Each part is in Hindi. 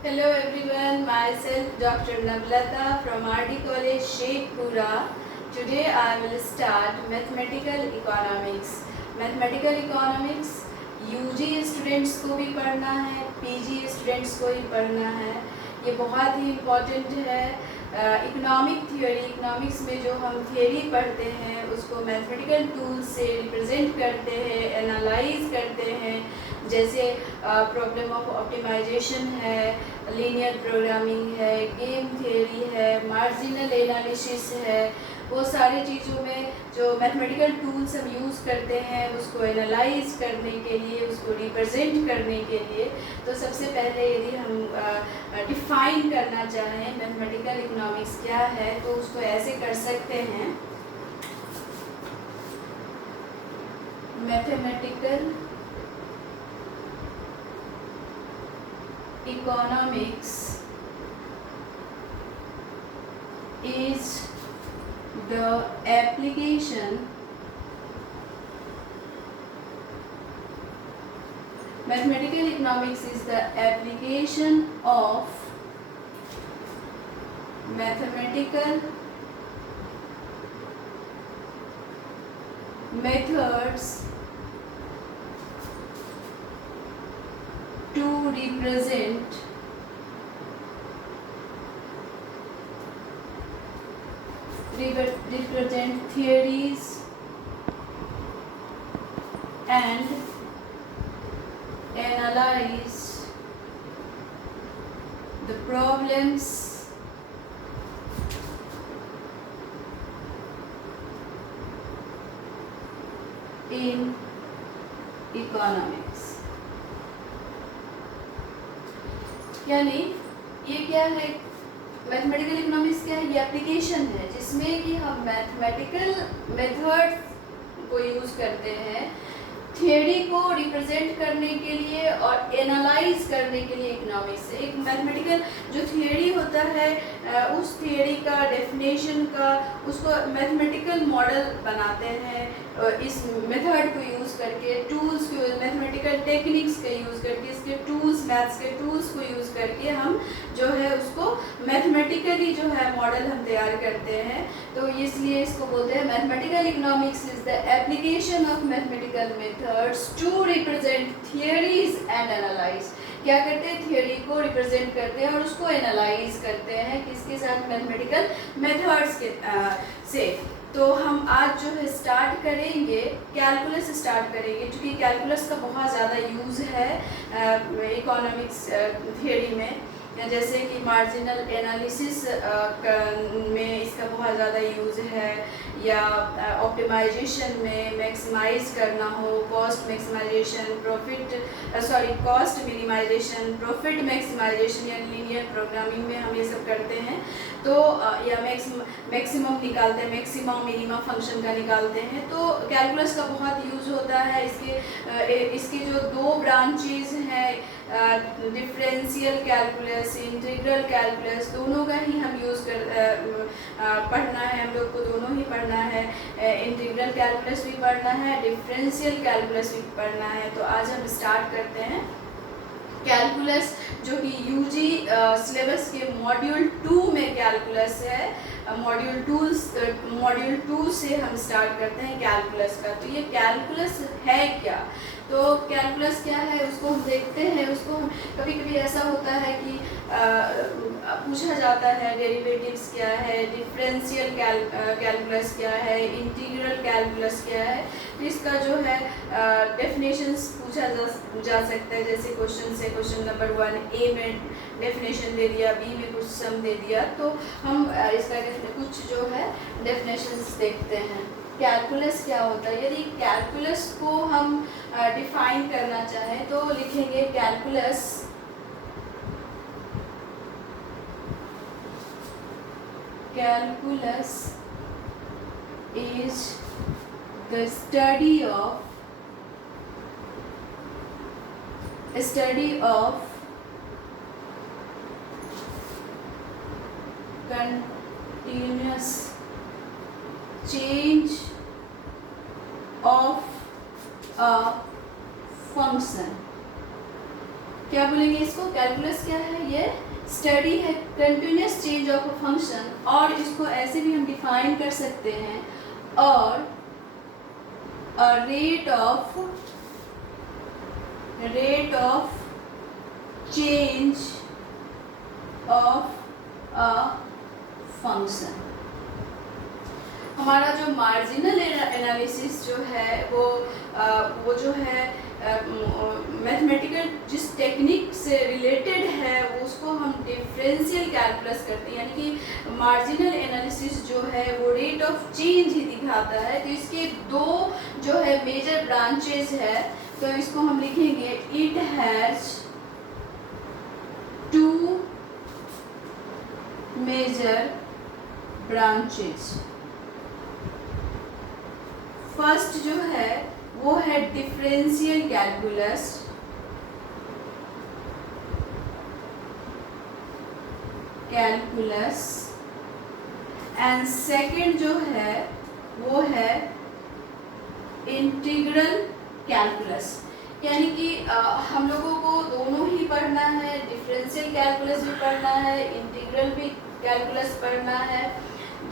Hello everyone, myself Dr. Navlata from RD College, Sheikhpura. Today I will start Mathematical Economics. Mathematical Economics UG students को भी पढ़ना है, PG स्टूडेंट्स को भी पढ़ना है। ये बहुत ही इम्पॉर्टेंट है। इकोनॉमिक थियोरी, इकोनॉमिक्स में जो हम थियोरी पढ़ते हैं उसको मैथमेटिकल टूल्स से रिप्रेजेंट करते हैं, एनालाइज करते हैं। जैसे प्रॉब्लम ऑफ ऑप्टिमाइजेशन है, लीनियर प्रोग्रामिंग है, गेम थियोरी है, मार्जिनल एनालिसिस है। वो सारी चीज़ों में जो मैथमेटिकल टूल्स हम यूज़ करते हैं उसको एनालाइज करने के लिए, उसको रिप्रेजेंट करने के लिए, तो सबसे पहले यदि हम डिफ़ाइन करना चाहें मैथमेटिकल इकोनॉमिक्स क्या है तो उसको ऐसे कर सकते हैं। Mathematical economics is the application mathematical economics is the application of mathematical methods to represent theories and analyze the problems in economics। यानी ये क्या है, मैथमेटिकल इकोनॉमिक्स क्या है, ये एप्लीकेशन है जिसमें कि हम मैथमेटिकल मेथड को यूज़ करते हैं थियोरी को रिप्रेजेंट करने के लिए और एनालाइज करने के लिए। इकोनॉमिक्स एक मैथमेटिकल जो थियोरी होता है उस थियोरी का डेफिनेशन का उसको मैथमेटिकल मॉडल बनाते हैं इस मेथड को यूज़ करके, टूल्स को, मैथमेटिकल टेक्निक्स का यूज़ करके, इसके टूल्स, मैथ्स के टूल्स को यूज़ करके हम जो है उसको मैथमेटिकली जो है मॉडल हम तैयार करते हैं। तो इसलिए इसको बोलते हैं mathematical economics is the application of mathematical methods to represent theories and analyse. क्या करते हैं, थियोरी को रिप्रेजेंट करते हैं और उसको एनालाइज करते हैं किसके साथ, मैथमेटिकल मेथड्स के से। तो हम आज जो है स्टार्ट करेंगे, कैलकुलस स्टार्ट करेंगे, क्योंकि कैलकुलस का बहुत ज़्यादा यूज़ है इकोनॉमिक्स थियोरी में। जैसे कि मार्जिनल एनालिसिस में इसका बहुत ज़्यादा यूज़ है, या ऑप्टिमाइजेशन में मैक्सिमाइज करना हो, cost maximisation, cost minimisation, profit maximisation, या लीनियर प्रोग्रामिंग में हम ये सब करते हैं। तो या मैक्सिमम निकालते हैं, मैक्सिमम मिनिमम फंक्शन का निकालते हैं। तो कैलकुलस का बहुत यूज़ होता है। इसके जो दो ब्रांचेज हैं, डिफरेंशियल कैलकुलस, इंटीग्रल कैलकुलस, दोनों का ही हम यूज़ पढ़ना है, हम लोग को दोनों ही पढ़ना है। इंटीग्रल कैलकुलस भी पढ़ना है, डिफरेंशियल कैलकुलस भी पढ़ना है। तो आज हम स्टार्ट करते हैं कैलकुलस, जो कि यूजी सिलेबस के मॉड्यूल 2 में कैलकुलस है। मॉड्यूल 2 से हम स्टार्ट करते हैं कैलकुलस का। तो ये कैलकुलस है क्या, तो कैलकुलस क्या है उसको हम देखते हैं। उसको कभी कभी ऐसा होता है कि पूछा जाता है डेरिवेटिव्स क्या है, डिफरेंशियल कैलकुलस क्या है, इंटीग्रल कैलकुलस क्या है। तो इसका जो है डेफिनेशंस पूछा जा सकता है। जैसे क्वेश्चन नंबर 1 ए में डेफिनेशन दे दिया, बी में कुछ सम दे दिया, तो हम इसका कुछ जो है डेफिनेशंस देखते हैं। कैलकुलस क्या होता है, यदि कैलकुलस को हम डिफाइन करना चाहें तो लिखेंगे calculus is the study of continuous change of a function। क्या बोलेंगे इसको? कैलकुलस क्या है? ये स्टडी है continuous change of a function, और इसको ऐसे भी हम डिफाइन कर सकते हैं, और a rate of change of a function. हमारा जो मार्जिनल एनालिसिस जो है वो जो है मैथमेटिकल जिस टेक्निक से रिलेटेड है उसको हम डिफरेंशियल कैलकुलस करते हैं, यानी कि मार्जिनल एनालिसिस जो है वो रेट ऑफ चेंज ही दिखाता है। तो इसके दो जो है मेजर ब्रांचेज है, तो इसको हम लिखेंगे it has two major branches. First जो है वो है डिफरेंशियल कैलकुलस, एंड सेकंड जो है वो है इंटीग्रल कैलकुलस। यानी कि हम लोगों को दोनों ही पढ़ना है, डिफरेंशियल कैलकुलस भी पढ़ना है, इंटीग्रल भी कैलकुलस पढ़ना है।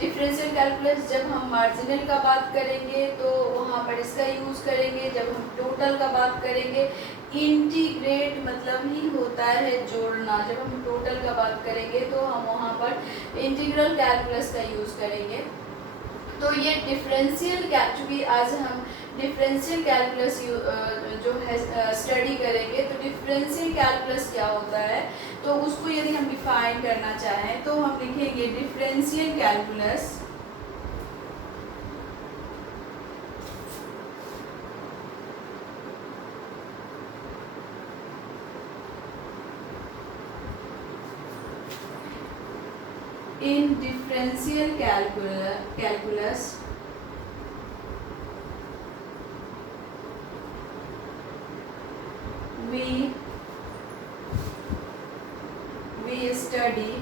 डिफरेंशियल कैलकुलस जब हम मार्जिनल का बात करेंगे तो वहाँ पर इसका यूज़ करेंगे, जब हम टोटल का बात करेंगे इंटीग्रेट मतलब ही होता है जोड़ना, जब हम टोटल का बात करेंगे तो हम वहाँ पर इंटीग्रल कैलकुलस का यूज़ करेंगे। तो ये डिफरेंशियल चूँकि आज हम डिफरेंशियल कैलकुलस जो है स्टडी करेंगे, तो डिफरेंशियल कैलकुलस क्या होता है तो उसको यदि हम डिफाइन करना चाहें तो हम लिखेंगे differential calculus in differential calculus we study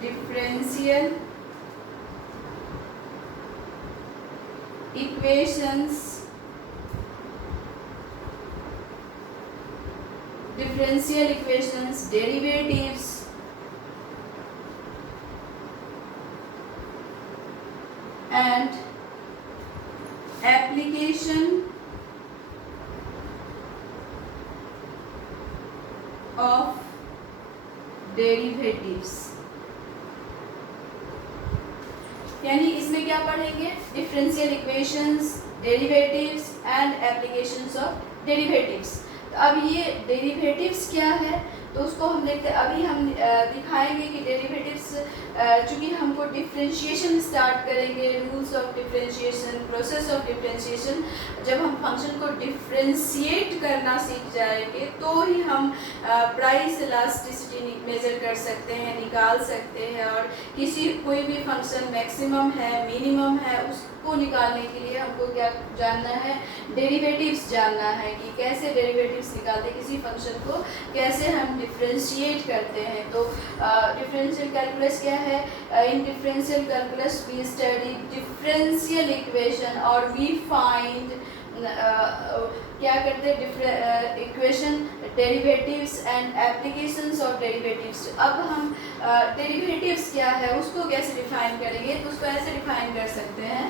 differential equations, derivatives, and application of derivatives। यानी इसमें क्या पढ़ेंगे? Differential equations, derivatives and applications of derivatives. तो अब ये डेरिवेटिव्स क्या है तो उसको हम देखते हैं। अभी हम दिखाएंगे कि डेरिवेटिव्स चूँकि हमको डिफरेंशिएशन स्टार्ट करेंगे, rules of differentiation, process of differentiation, जब हम फंक्शन को डिफरेंशिएट करना सीख जाएंगे तो ही हम प्राइस इलास्टिसिटी मेजर कर सकते हैं, निकाल सकते हैं, और कोई भी फंक्शन मैक्सिमम है, मिनिमम है, उसको निकालने के लिए हमको क्या जानना है? डेरिवेटिव्स जानना है कि कैसे डेरिवेटिव्स निकालते हैं, किसी फंक्शन को कैसे हम डिफरेंशिएट करते हैं। तो डिफरेंशियल कैलकुलस क्या है? In differential calculus we study differential equation और वी फाइंड क्या करते हैं? Equation, derivatives and applications of derivatives. अब हम डेरिवेटिव्स क्या है उसको कैसे डिफाइन करेंगे? तो उसको ऐसे डिफाइन कर सकते हैं,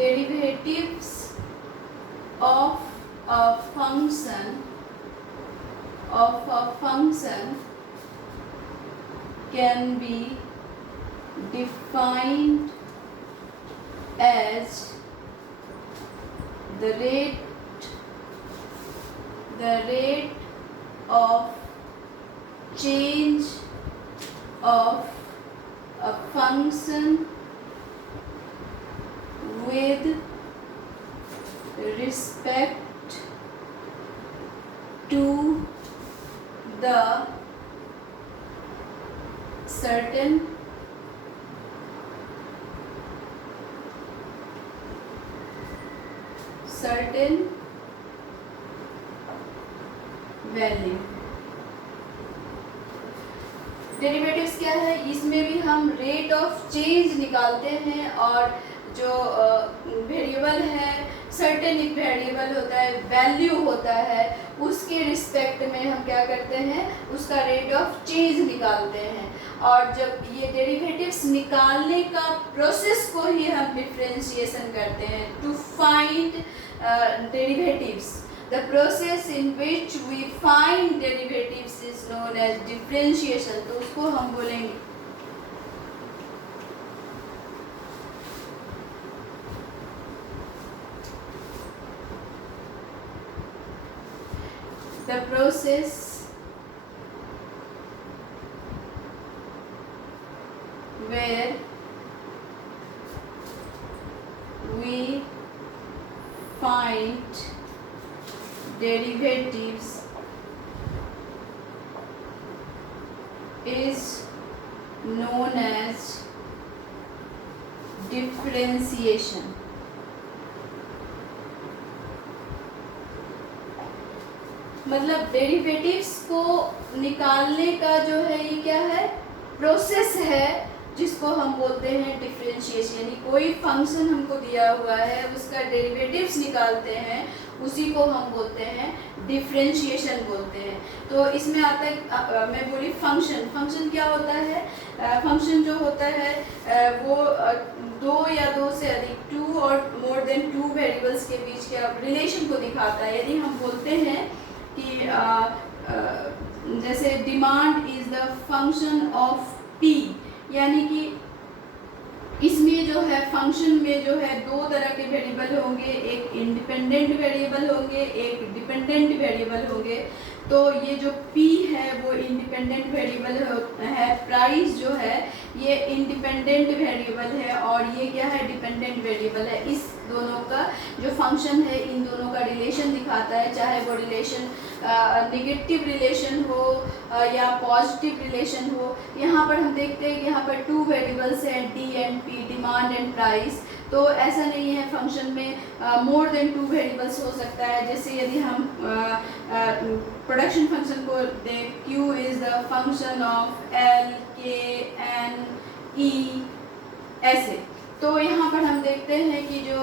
derivatives of a function can be defined as the rate of change of a function with respect to the certain value। इसमें भी हम रेट ऑफ चेंज निकालते हैं और जो वेरिएबल है, सर्टेन एक वेरिएबल होता है, वैल्यू होता है, उसके रिस्पेक्ट में हम क्या करते हैं, उसका रेट ऑफ चेंज निकालते हैं। और जब ये डेरिवेटिव्स निकालने का प्रोसेस को ही हम डिफरेंशिएशन करते हैं, to find derivatives. The process in which we find derivatives is known as differentiation। तो उसको हम बोलेंगे the process where we find derivatives is known as differentiation। मतलब डेरिवेटिव्स को निकालने का जो है ये क्या है, प्रोसेस है, जिसको हम बोलते हैं डिफरेंशिएशन। यानी कोई फंक्शन हमको दिया हुआ है, उसका डेरिवेटिव्स निकालते हैं, उसी को हम बोलते हैं डिफरेंशिएशन बोलते हैं। तो इसमें आता है, मैं बोली फंक्शन। फंक्शन क्या होता है? फंक्शन जो होता है वो दो या दो से अधिक, टू और मोर देन टू वेरिएबल्स के बीच के रिलेशन को दिखाता है। यदि हम बोलते हैं कि जैसे demand is the function of P, यानी कि इसमें जो है फंक्शन में जो है दो तरह के वेरिएबल होंगे, एक इंडिपेंडेंट वेरिएबल होंगे, एक डिपेंडेंट वेरिएबल होंगे। तो ये जो P है वो इंडिपेंडेंट वेरिएबल है, प्राइस जो है ये इंडिपेंडेंट वेरिएबल है, और ये क्या है, डिपेंडेंट वेरिएबल है। इस दोनों का जो फंक्शन है, इन दोनों का रिलेशन दिखाता है, चाहे वो रिलेशन नेगेटिव रिलेशन हो या पॉजिटिव रिलेशन हो। यहाँ पर हम देखते हैं कि यहाँ पर टू वेरिएबल्स हैं, D and P, demand and price. तो ऐसा नहीं है, फंक्शन में मोर देन टू वेरिएबल्स हो सकता है। जैसे यदि हम प्रोडक्शन फंक्शन को दें, Q is the function of L, K, N, E, ऐसे। तो यहाँ पर हम देखते हैं कि जो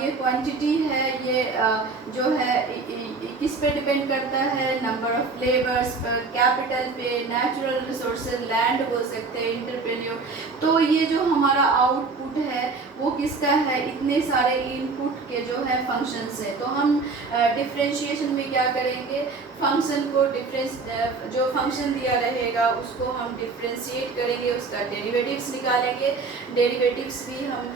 ये क्वांटिटी है, ये जो है किस पे डिपेंड करता है, नंबर ऑफ लेबर्स पर, कैपिटल पे, नेचुरल रिसोर्सेज, लैंड बोल सकते हैं, इंटरप्रेन्योर। तो ये जो हमारा आउटपुट है वो किसका है, इतने सारे इनपुट के जो है फंक्शंस है। तो हम डिफरेंशिएशन में क्या करेंगे, फंक्शन को जो फंक्शन दिया रहेगा उसको हम डिफरेंशिएट करेंगे, उसका डेरिवेटिव्स निकालेंगे। डेरिवेटिव्स भी हम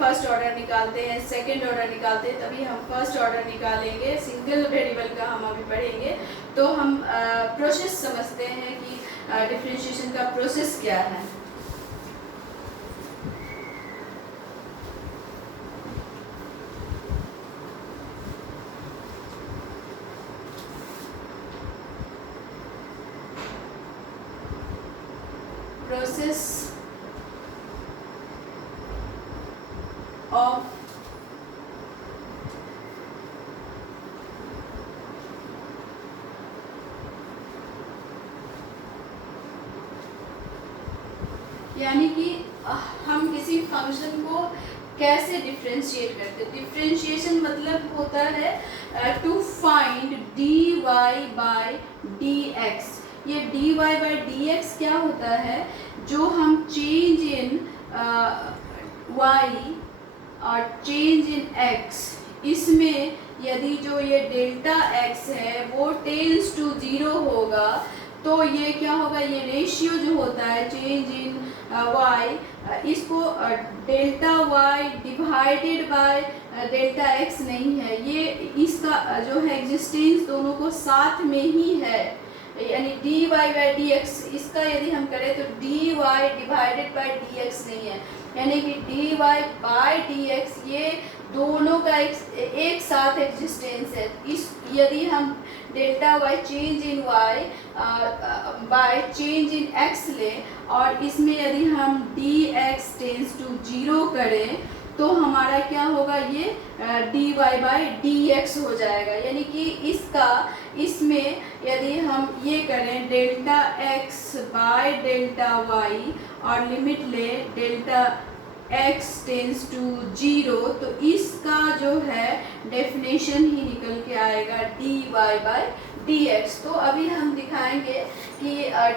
फर्स्ट ऑर्डर निकालते हैं, सेकंड ऑर्डर निकालते हैं, तभी हम फर्स्ट ऑर्डर निकालेंगे। सिंगल वेरिएबल का हम अभी पढ़ेंगे। तो हम प्रोसेस समझते हैं कि डिफरेंशिएशन का प्रोसेस क्या है। प्रोसेस ऑफ यानी कि हम किसी फंक्शन को कैसे डिफरेंशिएट करते हैं। डिफरेंशिएशन मतलब होता है to find dy by dx। ये dy बाय dx क्या होता है, जो हम चेंज इन y और चेंज इन x, इसमें यदि जो ये डेल्टा x है वो टेंड्स टू 0 होगा, तो ये क्या होगा, ये रेशियो जो होता है चेंज इन y, इसको delta y divided by delta x नहीं है, ये इसका जो है एग्जिस्टेंस दोनों को साथ में ही है। यानी dy बाय dx, इसका यदि हम करें तो dy डिवाइडेड बाय dx नहीं है, यानी कि dy बाय dx ये दोनों का एक साथ एग्जिस्टेंस है। इस यदि हम delta y change in y by change in x लें, और इसमें यदि हम dx टेंड्स टू 0 करें, तो हमारा क्या होगा, ये dy बाय dx हो जाएगा। यानी कि इसमें यदि हम ये करें delta x by delta y और लिमिट ले डेल्टा x टेंस टू 0, तो इसका जो है डेफिनेशन ही निकल के आएगा dy/dx। तो अभी हम दिखाएंगे कि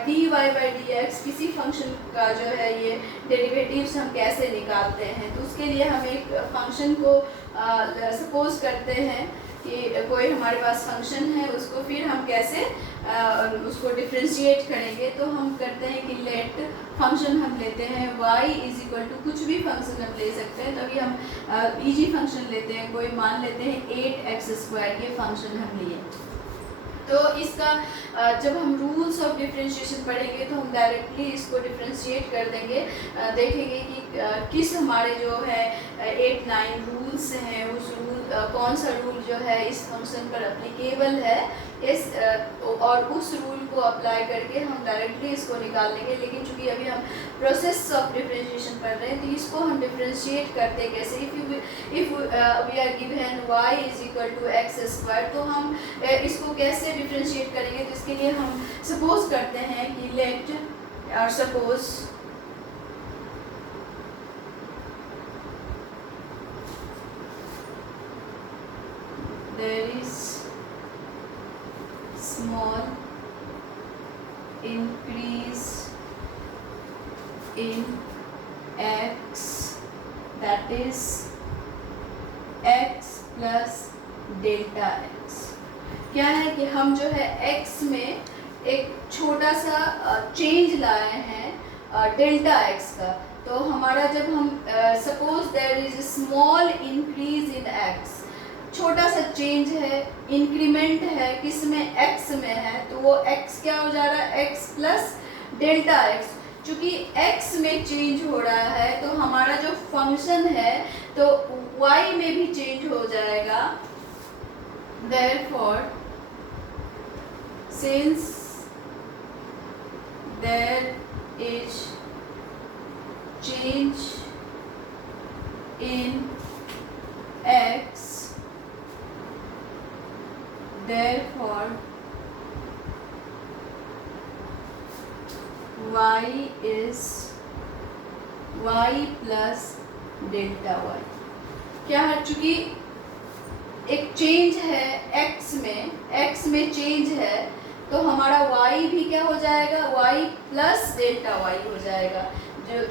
dy/dx किसी फंक्शन का जो है ये डेरिवेटिव्स हम कैसे निकालते हैं। तो उसके लिए हम एक फंक्शन को सपोज करते हैं कि कोई हमारे पास फंक्शन है, उसको फिर हम कैसे उसको डिफ्रेंशिएट करेंगे। तो हम करते हैं कि लेट फंक्शन हम लेते हैं y इज इक्वल टू कुछ भी फंक्शन हम ले सकते हैं। तो अभी हम इजी फंक्शन लेते हैं, कोई मान लेते हैं 8x², ये फंक्शन हम लिए। तो इसका जब हम रूल्स ऑफ डिफ्रेंशिएशन पढ़ेंगे तो हम डायरेक्टली इसको डिफ्रेंशिएट कर देंगे, देखेंगे कि किस हमारे जो है 8-9 रूल्स हैं, उस रूल कौन सा रूल जो है इस फंक्शन पर अप्लीकेबल है, इस और उस रूल को अप्लाई करके हम डायरेक्टली इसको निकाल लेंगे। लेकिन चूंकि अभी हम प्रोसेस ऑफ डिफ्रेंशिएशन पढ़ रहे हैं तो इसको हम डिफ्रेंशिएट करते कैसे। If we are given y is equal to x², तो हम इसको कैसे डिफ्रेंशिएट करेंगे। तो इसके लिए हम सपोज करते हैं कि लेट और suppose there is small increase in x, that is x plus delta x। क्या है कि हम जो है x में एक छोटा सा चेंज लाए हैं डेल्टा x का। तो हमारा जब हम suppose there is small increase in x, छोटा सा चेंज है, इंक्रीमेंट है, किसमें x में है, तो वो x क्या हो जा रहा है, x प्लस डेल्टा x। चूँकि x में चेंज हो रहा है तो हमारा जो फंक्शन है तो y में भी चेंज हो जाएगा। Therefore, since there is change in x, therefore y is y plus delta y। क्या है, चूँकि एक चेंज है x में चेंज है तो हमारा y भी क्या हो जाएगा, y प्लस डेल्टा y हो जाएगा।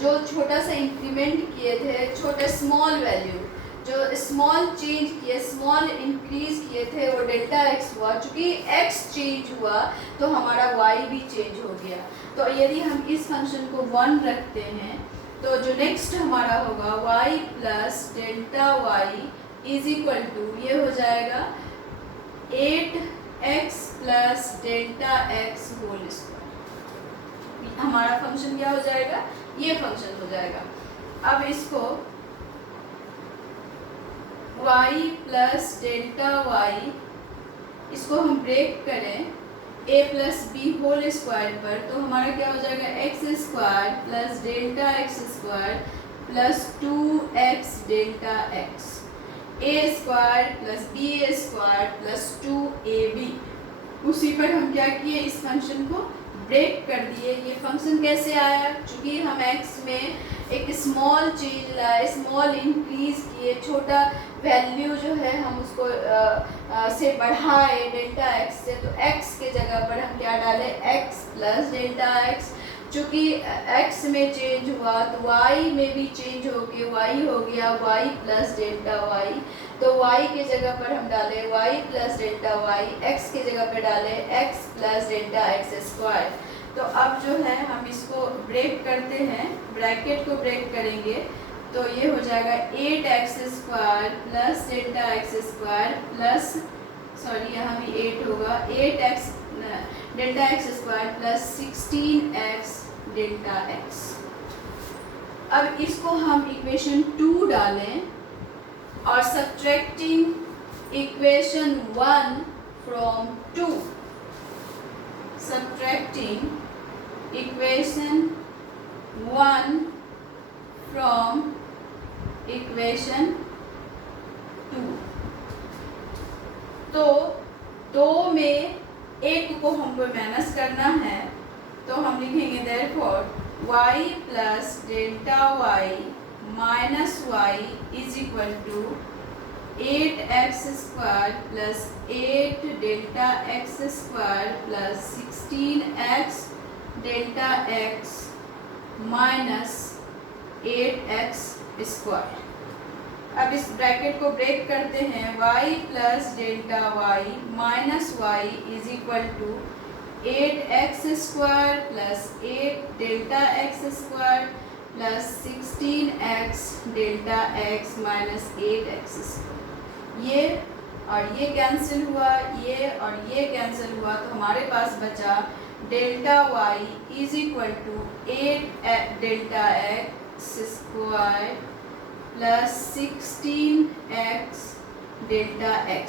जो छोटा सा इंक्रीमेंट किए थे, छोटे स्मॉल वैल्यू जो स्मॉल चेंज किए, स्मॉल इंक्रीज किए थे, वो डेल्टा x हुआ। चूँकि x चेंज हुआ तो हमारा y भी चेंज हो गया। तो यदि हम इस फंक्शन को 1 रखते हैं तो जो नेक्स्ट हमारा होगा y plus delta y is equal to, ये हो जाएगा 8x plus delta x whole square. हमारा फंक्शन क्या हो जाएगा, ये फंक्शन हो जाएगा। अब इसको y प्लस डेल्टा y, इसको हम ब्रेक करें a plus B whole square पर, तो हमारा क्या हो जाएगा x² plus delta x² plus 2x delta x, a² plus b² plus 2ab। उसी पर हम क्या किए, इस फंक्शन को ब्रेक कर दिए। ये फंक्शन कैसे आया, चूँकि हम x में एक स्मॉल चेंज लाए, स्मॉल इंक्रीज किए, छोटा वैल्यू जो है हम उसको से बढ़ाए डेल्टा x से, तो x के जगह पर हम क्या डालें, x प्लस डेल्टा x। चूँकि x में चेंज हुआ तो y में भी चेंज हो के y हो गया y प्लस डेल्टा y। तो y के जगह पर हम डालें y plus delta y, x के जगह पर डालें x प्लस डेल्टा x²। तो अब जो है हम इसको ब्रेक करते हैं, ब्रैकेट को ब्रेक करेंगे तो ये हो जाएगा 8x² plus delta x² plus, sorry यहाँ भी 8 होगा, 8x delta x² plus 16x delta x। अब इसको हम इक्वेशन 2 डालें और subtracting equation 1 from 2, subtracting equation 1 from equation 2। तो 2 में एक को हमको माइनस करना है तो हम लिखेंगे therefore y plus delta y minus y is equal to 8x square plus 8 delta x square plus 16x delta x minus 8x square. अब इस ब्रैकेट को ब्रेक करते हैं। y plus delta y minus y is equal to 8x square plus 8 delta x square plus 16x delta x minus 8x square. ये और ये कैंसिल हुआ, ये और ये कैंसिल हुआ, तो हमारे पास बचा delta y is equal to 8 delta x square plus 16x delta x।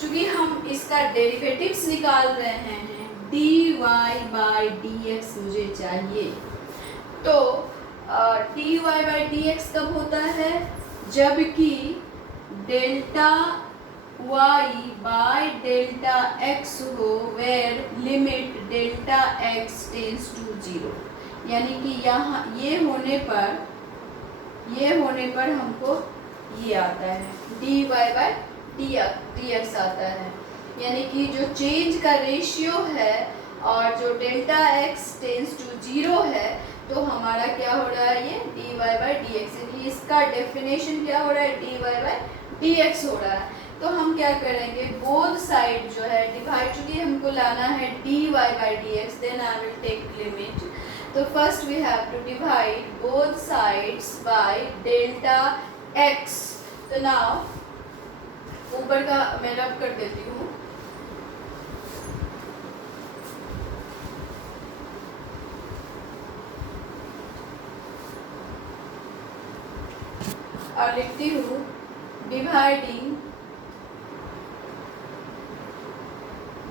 चूँकि हम इसका डेरिवेटिव्स निकाल रहे हैं, dy बाई dx मुझे चाहिए, तो dy बाई dx कब होता है? जबकि delta y by delta x हो where limit delta x tends to 0। यानी कि यहाँ ये होने पर हमको ये आता है dy बाई dx आता है। यानी कि जो चेंज का रेशियो है और जो डेल्टा x टेंस टू 0 है, तो हमारा क्या हो रहा है? ये dy बाई dx, यानी इसका डेफिनेशन क्या हो रहा है? dy बाई dx हो रहा है। तो हम क्या करेंगे, बोथ साइड जो है डिवाइड, चूँकि हमको लाना है dy by dx, then I will take limit. तो first we have to divide both sides by delta x। तो नाउ ऊपर का मैं रब कर देती हूँ। और लिखती हूँ dividing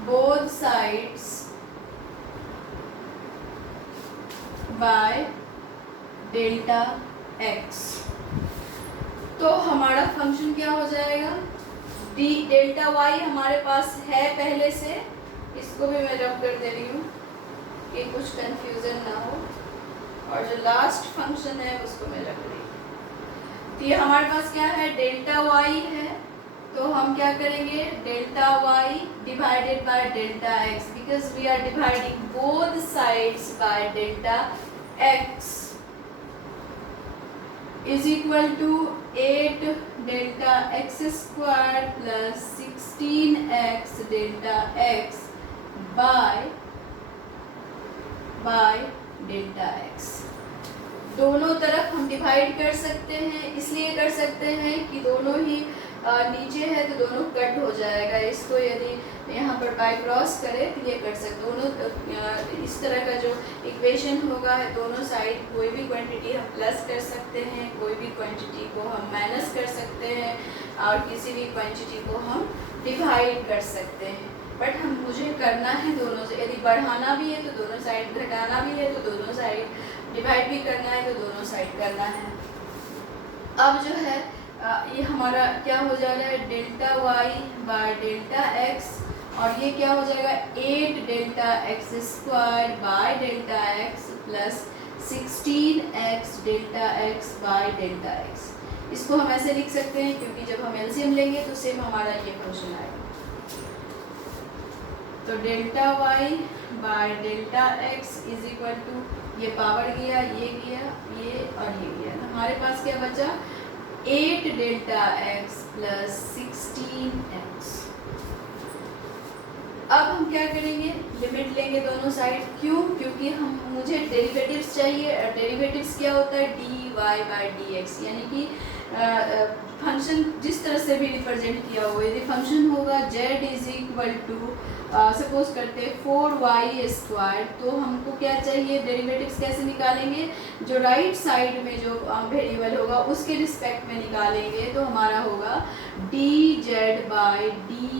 both sides by delta x। तो हमारा फंक्शन क्या हो जाएगा? डेल्टा y हमारे पास है पहले से, इसको भी मैं रब कर दे रही हूँ कि कुछ कंफ्यूजन ना हो, और जो लास्ट फंक्शन है उसको मैं रख रही हूँ। तो ये हमारे पास क्या है? डेल्टा y है, तो हम क्या करेंगे? Delta y divided by delta x, because we are dividing both sides by delta x is equal to 8 delta x square plus 16x delta x by delta x। दोनों तरफ हम डिवाइड कर सकते हैं, इसलिए कर सकते हैं कि दोनों ही नीचे है तो दोनों कट हो जाएगा। इसको यदि यहाँ पर बाय क्रॉस करें तो ये कर सकते, दोनों इस तरह का जो इक्वेशन होगा है, दोनों साइड कोई भी क्वांटिटी हम प्लस कर सकते हैं, कोई भी क्वांटिटी को हम माइनस कर सकते हैं, और किसी भी क्वांटिटी को हम डिवाइड कर सकते हैं। बट मुझे करना है दोनों से, यदि बढ़ाना भी है तो दोनों साइड, घटाना भी है तो दोनों साइड, डिवाइड भी करना है तो दोनों साइड करना है। अब जो है ये हमारा क्या हो जा रहा है? Delta y by delta x, और ये क्या हो जाएगा? 8 delta x square by delta x plus 16x delta x by delta x। इसको हम ऐसे लिख सकते हैं क्योंकि जब हम एलसीएम लेंगे तो सेम हमारा ये फंक्शन आएगा। तो delta y by delta x is equal to, ये पावर गया, ये गया, ये और ये गया, हमारे पास क्या बचा? 8 डेल्टा x प्लस 16x। अब हम क्या करेंगे? लिमिट लेंगे दोनों साइड। क्यों? क्योंकि मुझे डेरिवेटिव्स चाहिए। डेरिवेटिव्स क्या होता है? dy बाई dx, यानी कि फंक्शन जिस तरह से भी रिप्रेजेंट किया हो, यदि फंक्शन होगा z is equal to suppose करते 4y स्क्वायर, तो हमको क्या चाहिए? डेरिवेटिव्स कैसे निकालेंगे? जो राइट साइड में जो वेरिएबल होगा उसके रिस्पेक्ट में निकालेंगे, तो हमारा होगा dz by dy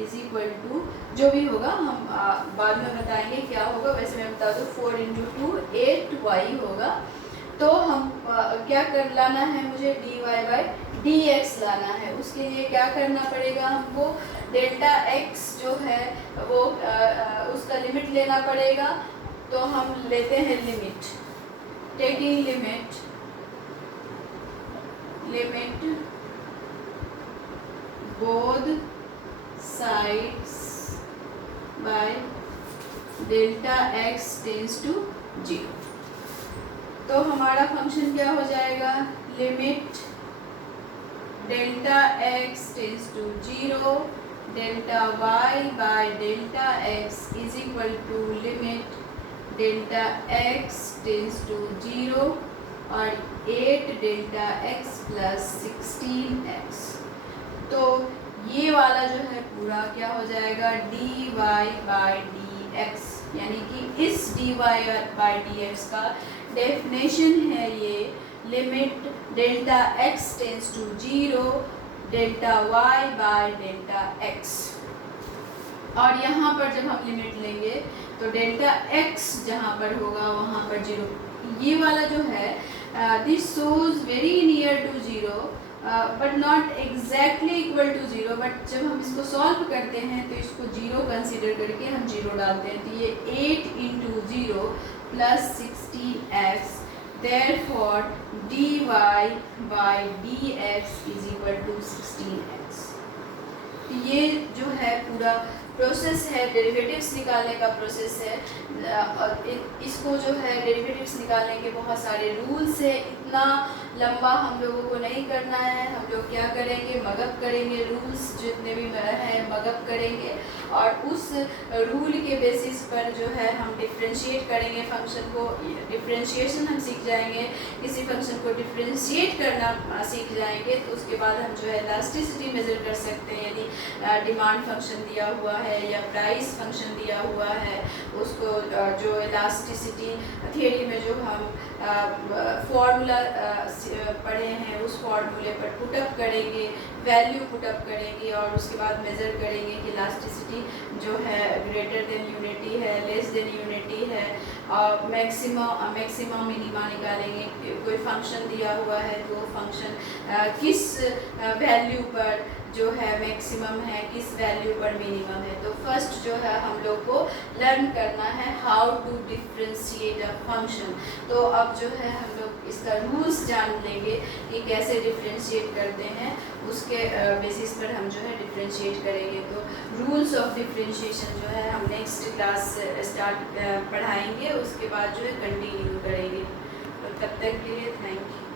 is equal to, जो भी होगा हम बाद में बताएंगे क्या होगा, वैसे मैं बता दूँ 4 × 2 8y होगा। तो हम क्या कर लाना है? मुझे dy बाई dx लाना है। उसके लिए क्या करना पड़ेगा हमको? डेल्टा x जो है वो उसका लिमिट लेना पड़ेगा, तो हम लेते हैं limit, taking limit both sides by delta x tends to 0। तो हमारा फंक्शन क्या हो जाएगा, limit delta x tends to 0 delta y by delta x is equal to limit delta x tends to 0 और 8 डेल्टा x प्लस 16x। तो ये वाला जो है पूरा क्या हो जाएगा, dy बाय dx, यानी कि इस dy बाय dx का डेफिनेशन है ये limit delta x tends to 0 delta y by delta x। और यहाँ पर जब हम लिमिट लेंगे तो डेल्टा x जहाँ पर होगा वहाँ पर 0। ये वाला जो है this shows very near to 0 but not exactly equal to 0, but जब हम इसको सॉल्व करते हैं तो इसको 0 कंसीडर करके हम 0 डालते हैं। तो ये 8 into 0 plus 16x, therefore dy by dx is equal to 16x। ये जो है पूरा प्रोसेस है, डेरिवेटिव्स निकालने का प्रोसेस है। और इसको जो है डेरिवेटिव्स निकालने के बहुत सारे रूल्स है, इतना लंबा हम लोगों को नहीं करना है। हम लोग क्या करेंगे, मगअप करेंगे, रूल्स जितने भी हैं मगअप करेंगे और उस रूल के बेसिस पर जो है हम डिफ्रेंशिएट करेंगे फंक्शन को। डिफ्रेंशिएशन हम सीख जाएंगे, किसी फंक्शन को डिफ्रेंशिएट करना सीख जाएंगे तो उसके बाद हम जो है इलास्टिसिटी मेज़र कर सकते हैं। यदि डिमांड फंक्शन दिया हुआ है या प्राइस फंक्शन दिया हुआ है, उसको जो इलास्टिसिटी थियरी में जो हम फॉर्मूला पढ़े हैं उस फॉर्मूले पर पुटअप करेंगे, वैल्यू पुटअप करेंगे और उसके बाद मेज़र करेंगे कि इलास्टिसिटी जो है ग्रेटर देन यूनिटी है, लेस देन यूनिटी है, और मैक्सिमम मिनिमा निकालेंगे। कोई फंक्शन दिया हुआ है तो फंक्शन किस वैल्यू पर जो है मैक्सिमम है, किस वैल्यू पर मिनिमम है। तो फर्स्ट जो है हम लोग को लर्न करना है how to differentiate a function. तो अब जो है हम लोग इसका रूल्स जान लेंगे कि कैसे डिफ्रेंशिएट करते हैं, उसके बेसिस पर हम जो है डिफ्रेंशिएट करेंगे। तो रूल्स ऑफ डिफ्रेंशिएशन जो है हम नेक्स्ट क्लास स्टार्ट पढ़ाएंगे, उसके बाद जो है कंटिन्यू करेंगे। तो तब तक के लिए थैंक यू।